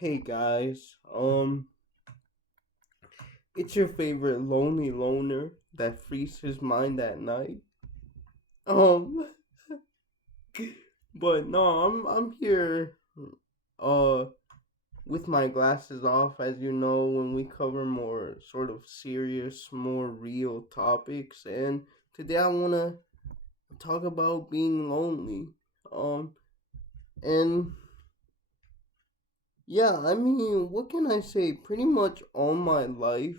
Hey guys, it's your favorite lonely loner that frees his mind at night. Um, but no, I'm here, uh, with my glasses off, as you know, when we cover more sort of serious, more real topics, and today I wanna talk about being lonely. Um, and yeah, I mean, what can I say? Pretty much all my life,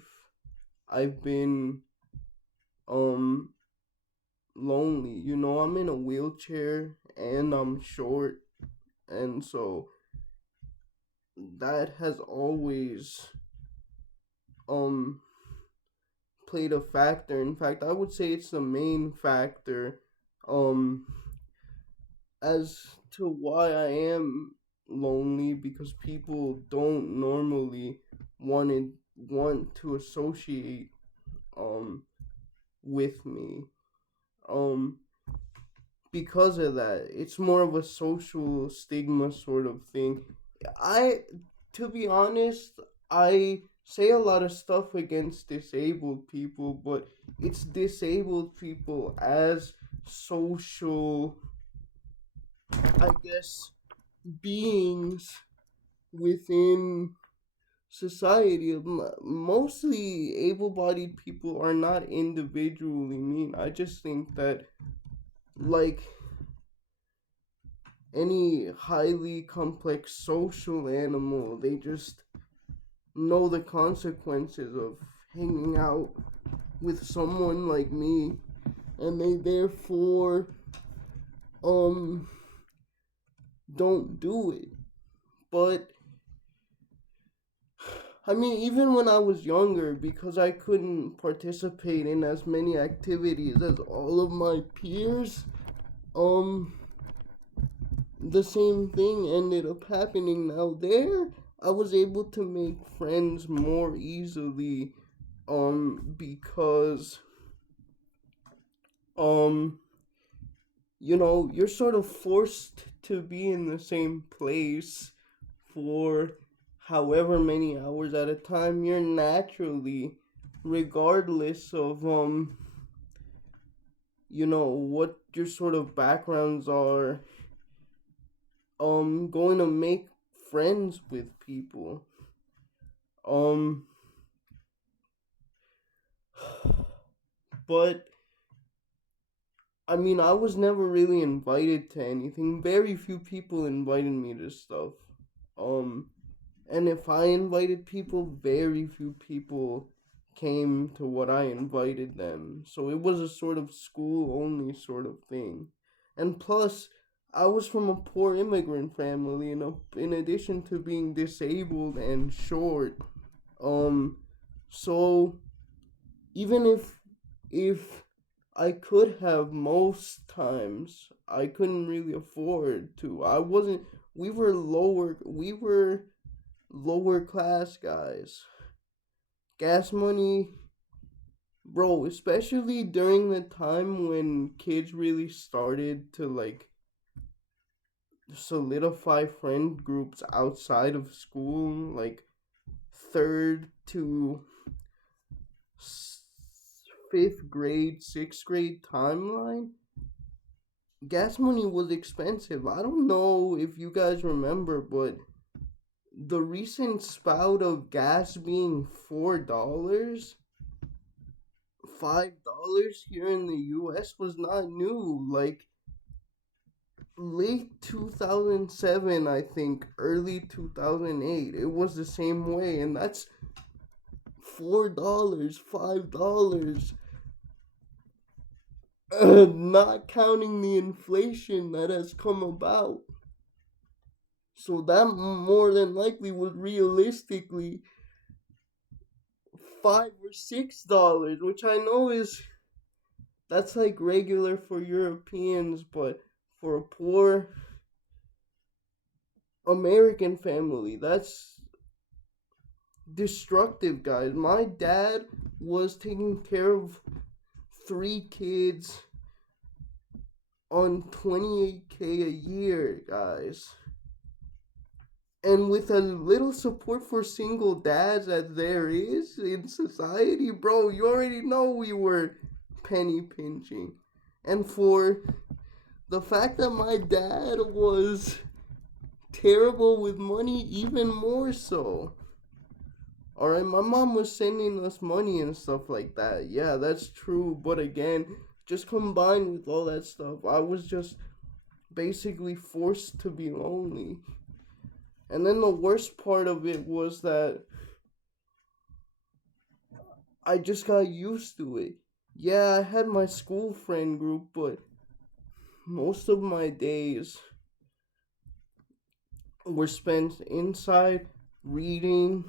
I've been um lonely. I'm in a wheelchair and I'm short, and so that has always um played a factor. In fact, I would say it's the main factor um as to why I am lonely, because people don't normally want to associate um with me. Um because of that. It's more of a social stigma sort of thing. I, to be honest, I say a lot of stuff against disabled people, but it's disabled people as social, I guess, beings within society. Mostly able-bodied people are not individually mean. I just think that, like any highly complex social animal, they just know the consequences of hanging out with someone like me, and they therefore um don't do it. But I mean, even when I was younger, because I couldn't participate in as many activities as all of my peers, um the same thing ended up happening. Now there, I was able to make friends more easily, because um you're sort of forced to be in the same place for however many hours at a time. You're naturally, regardless of what your sort of backgrounds are, going to make friends with people. um but I mean, I was never really invited to anything. Very few people invited me to stuff. Um, and if I invited people, very few people came to what I invited them. So it was a sort of school only sort of thing. And plus, I was from a poor immigrant family, in addition to being disabled and short. Um, so even if I could have, most times I couldn't really afford to. I wasn't we were lower class guys. Gas money, bro, especially during the time when kids really started to like solidify friend groups outside of school, like third to fifth grade, sixth grade timeline. Gas money was expensive. I don't know if you guys remember, but the recent spout of gas being $4, $5 here in the US was not new. Like late 2007, I think, early 2008, it was the same way, and that's $4, $5. Not counting the inflation that has come about. So that more than likely was realistically $5 or $6, which I know is that's like regular for Europeans, but for a poor American family, that's destructive, guys. My dad was taking care of three kids on 28K a year, guys. And with a little support for single dads as there is in society, bro, you already know we were penny pinching. And for the fact that my dad was terrible with money, even more so. Alright, my mom was sending us money and stuff like that. Yeah, that's true. But again, just combined with all that stuff, I was just basically forced to be lonely. And then the worst part of it was that I just got used to it. Yeah, I had my school friend group, but most of my days were spent inside reading,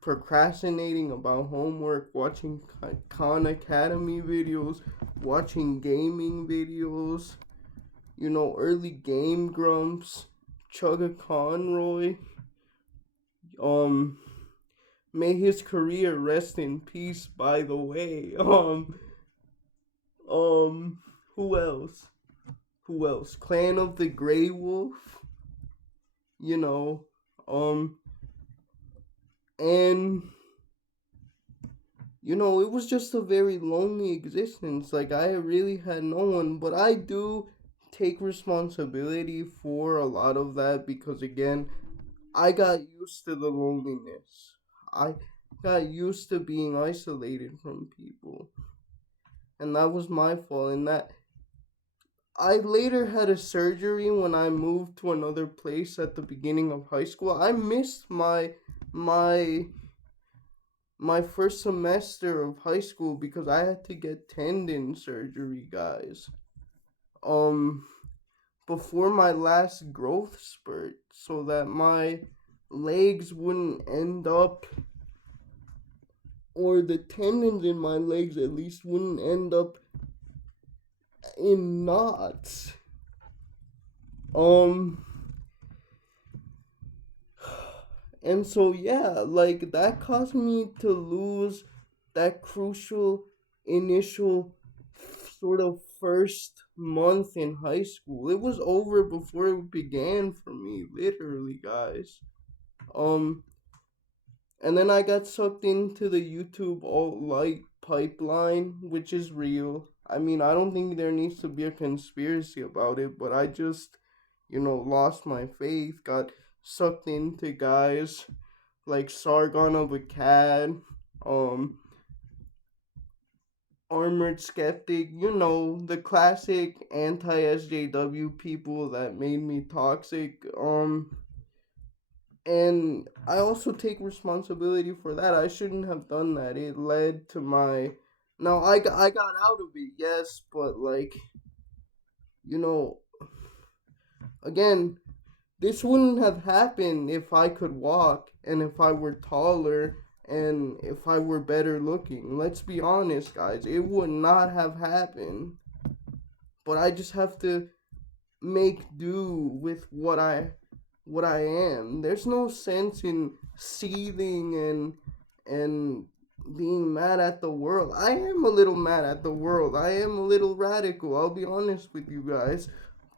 procrastinating about homework, watching Khan Academy videos, watching gaming videos, early Game Grumps, Chugga Conroy, um, may his career rest in peace, by the way. Um, who else? Who else? Clan of the Grey Wolf, you know, um, and it was just a very lonely existence. Like, I really had no one, but I do take responsibility for a lot of that because, again, I got used to the loneliness. I got used to being isolated from people. And that was my fault. And that I later had a surgery when I moved to another place at the beginning of high school. I missed my my first semester of high school because I had to get tendon surgery, guys. Um before my last growth spurt so that my legs wouldn't end up, or the tendons in my legs at least wouldn't end up in knots. Um and so yeah, like that caused me to lose that crucial initial sort of first month in high school. It was over before it began for me, literally, guys. Um and then I got sucked into the YouTube alt light pipeline, which is real. I mean, I don't think there needs to be a conspiracy about it, but I just, lost my faith, got sucked into guys like Sargon of Akkad, um, Armored Skeptic, the classic anti SJW people that made me toxic. And I also take responsibility for that. I shouldn't have done that. It led to my. Now, I got out of it, yes, but, like, you know, again, this wouldn't have happened if I could walk and if I were taller and if I were better looking. Let's be honest, guys. It would not have happened. But I just have to make do with what I am. There's no sense in seething and being mad at the world. I am a little mad at the world. I am a little radical. I'll be honest with you guys.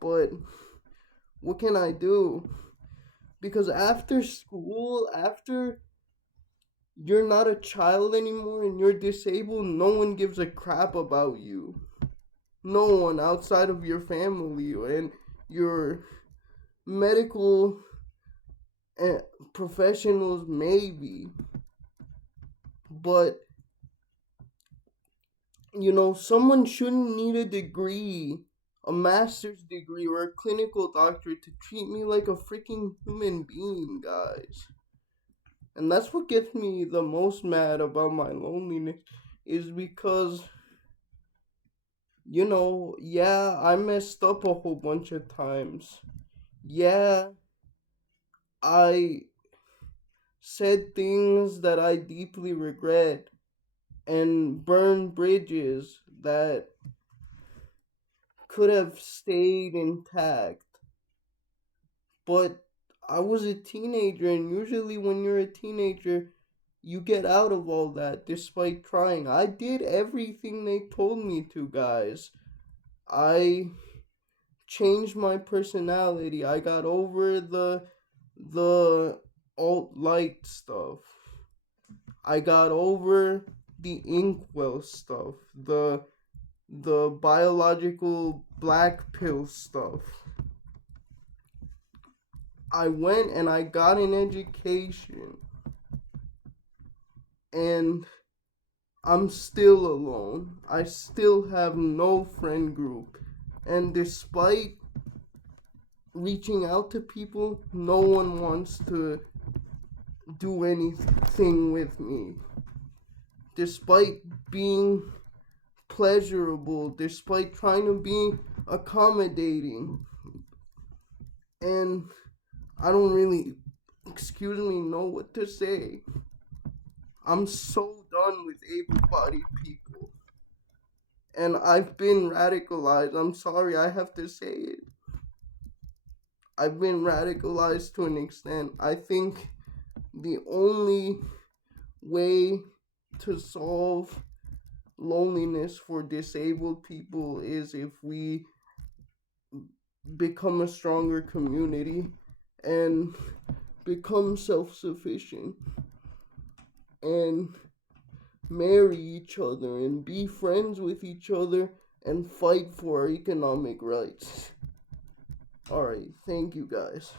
But what can I do? Because after school, after you're not a child anymore and you're disabled, no one gives a crap about you. No one outside of your family and your medical professionals, maybe. But, someone shouldn't need a degree, a master's degree, or a clinical doctorate to treat me like a freaking human being, guys. And that's what gets me the most mad about my loneliness, is because, yeah, I messed up a whole bunch of times. Yeah, I said things that I deeply regret and burned bridges that could have stayed intact. But I was a teenager, and usually when you're a teenager, you get out of all that despite trying. I did everything they told me to, guys. I changed my personality. I got over the the alt-light stuff. I got over the inkwell stuff, the biological black pill stuff. I went and I got an education, and I'm still alone. I still have no friend group. And despite reaching out to people, no one wants to do anything with me. Despite being pleasurable, despite trying to be accommodating. And I don't really, excuse me, know what to say. I'm so done with able-bodied people. And I've been radicalized. I'm sorry, I have to say it. I've been radicalized to an extent. I think the only way to solve loneliness for disabled people is if we become a stronger community and become self-sufficient and marry each other and be friends with each other and fight for our economic rights. Alright, thank you guys.